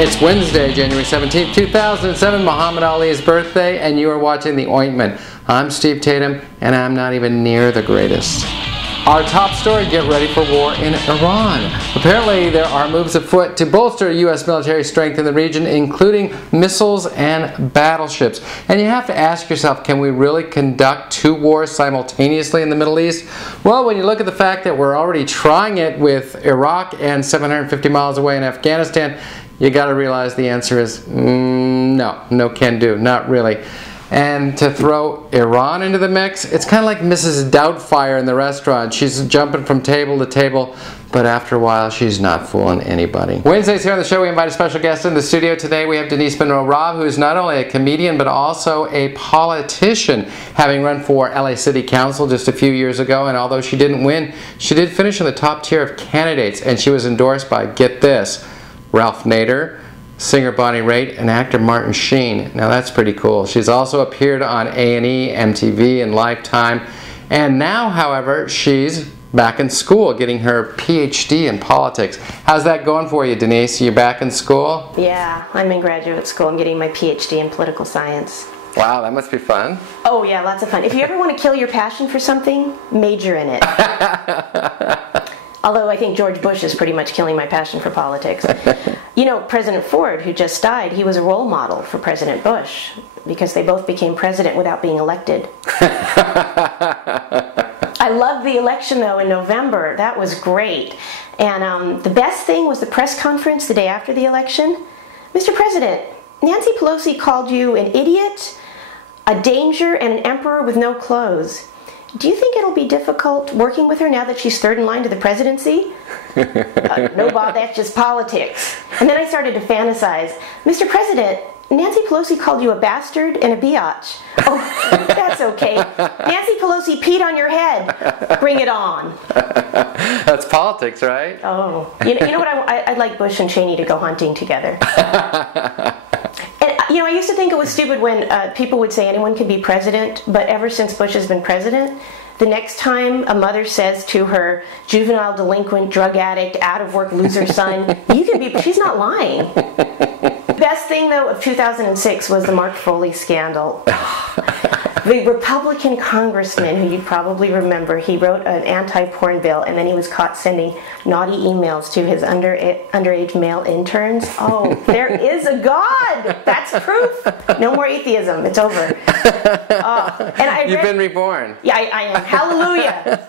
It's Wednesday, January 17th, 2007, Muhammad Ali's birthday, and you are watching The Ointment. I'm Steve Tatum, and I'm not even near the greatest. Our top story, get ready for war in Iran. Apparently, there are moves afoot to bolster U.S. military strength in the region, including missiles and battleships. And you have to ask yourself, can we really conduct two wars simultaneously in the Middle East? Well, when you look at the fact that we're already trying it with Iraq and 750 miles away in Afghanistan, you got to realize the answer is no can do, not really. And to throw Iran into the mix, it's kind of like Mrs. Doubtfire in the restaurant. She's jumping from table to table, but after a while, she's not fooling anybody. Wednesdays here on the show, we invite a special guest in the studio. Today, we have Denise Monroe-Robb, who is not only a comedian, but also a politician, having run for LA City Council just a few years ago. And although she didn't win, she did finish in the top tier of candidates, and she was endorsed by, get this, Ralph Nader, singer Bonnie Raitt, and actor Martin Sheen. Now that's pretty cool. She's also appeared on A&E, MTV, and Lifetime. And now, however, she's back in school getting her PhD in politics. How's that going for you, Denise? You back in school? Yeah, I'm in graduate school. I'm getting my PhD in political science. Wow, that must be fun. Oh yeah, lots of fun. If you ever want to kill your passion for something, major in it. Although I think George Bush is pretty much killing my passion for politics. You know, President Ford, who just died, he was a role model for President Bush because they both became president without being elected. I loved the election, though, in November. That was great. And the best thing was the press conference the day after the election. Mr. President, Nancy Pelosi called you an idiot, a danger, and an emperor with no clothes. Do you think it'll be difficult working with her now that she's third in line to the presidency? No, Bob, that's just politics. And then I started to fantasize. Mr. President, Nancy Pelosi called you a bastard and a biatch. Oh, that's okay. Nancy Pelosi peed on your head. Bring it on. That's politics, right? Oh, you know what? I'd like Bush and Cheney to go hunting together. You know, I used to think it was stupid when people would say anyone can be president, but ever since Bush has been president, the next time a mother says to her juvenile delinquent, drug addict, out-of-work loser son, you can be, she's not lying. The best thing, though, of 2006 was the Mark Foley scandal. The Republican congressman, who you probably remember, he wrote an anti-porn bill, and then he was caught sending naughty emails to his underage male interns. Oh, there is a God! That's proof! No more atheism. It's over. You've been reborn. Yeah, I am. Hallelujah!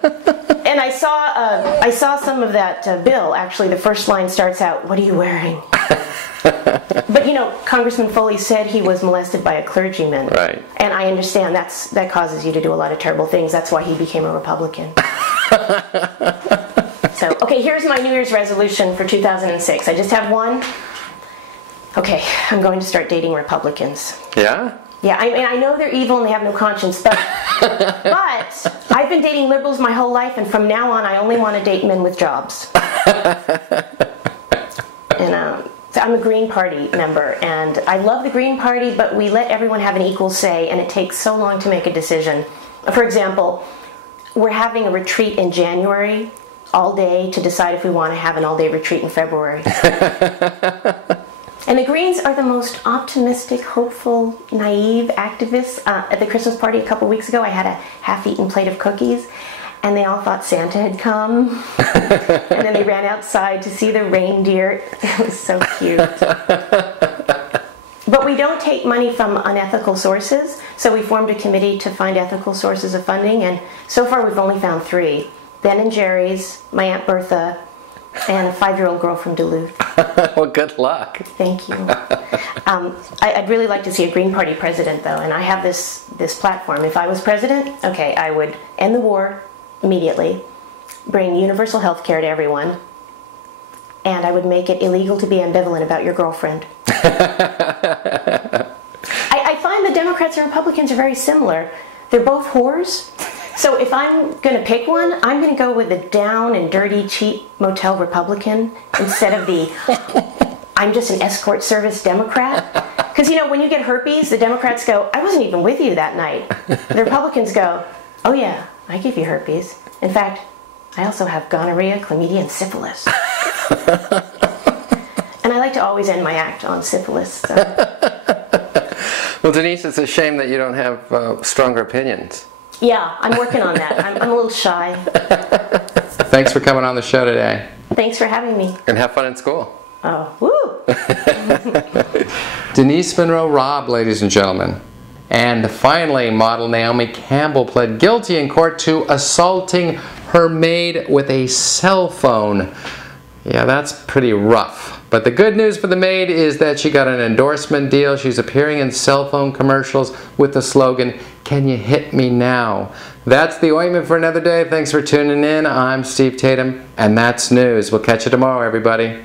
And I saw some of that bill. Actually, the first line starts out, "What are you wearing?" But you know, Congressman Foley said he was molested by a clergyman. Right. And I understand that causes you to do a lot of terrible things. That's why he became a Republican. So, okay, here's my New Year's resolution for 2006. I just have one. Okay, I'm going to start dating Republicans. Yeah? Yeah, I know they're evil and they have no conscience, but I've been dating liberals my whole life, and from now on I only want to date men with jobs. And so I'm a Green Party member, and I love the Green Party, but we let everyone have an equal say, and it takes so long to make a decision. For example, we're having a retreat in January, all day, to decide if we want to have an all-day retreat in February. And the Greens are the most optimistic, hopeful, naive activists. At the Christmas party a couple weeks ago, I had a half-eaten plate of cookies, and they all thought Santa had come. And then they ran outside to see the reindeer. It was so cute. But we don't take money from unethical sources, so we formed a committee to find ethical sources of funding, and so far we've only found 3. Ben & Jerry's, my Aunt Bertha, and a 5-year-old girl from Duluth. Well, good luck. Thank you. I'd really like to see a Green Party president, though, and I have this platform. If I was president, okay, I would end the war immediately, bring universal health care to everyone, and I would make it illegal to be ambivalent about your girlfriend. I find the Democrats and Republicans are very similar. They're both whores. So if I'm going to pick one, I'm going to go with the down and dirty, cheap motel Republican instead of the I'm just an escort service Democrat. Because, you know, when you get herpes, the Democrats go, I wasn't even with you that night. The Republicans go, oh yeah, I give you herpes. In fact, I also have gonorrhea, chlamydia, and syphilis. And I like to always end my act on syphilis. So. Well, Denise, it's a shame that you don't have stronger opinions. Yeah, I'm working on that. I'm a little shy. Thanks for coming on the show today. Thanks for having me. And have fun in school. Oh, woo! Denise Monroe-Robb, ladies and gentlemen. And finally, model Naomi Campbell pled guilty in court to assaulting her maid with a cell phone. Yeah, that's pretty rough. But the good news for the maid is that she got an endorsement deal. She's appearing in cell phone commercials with the slogan, "Can you hit me now?" That's the ointment for another day. Thanks for tuning in. I'm Steve Tatum, and that's news. We'll catch you tomorrow, everybody.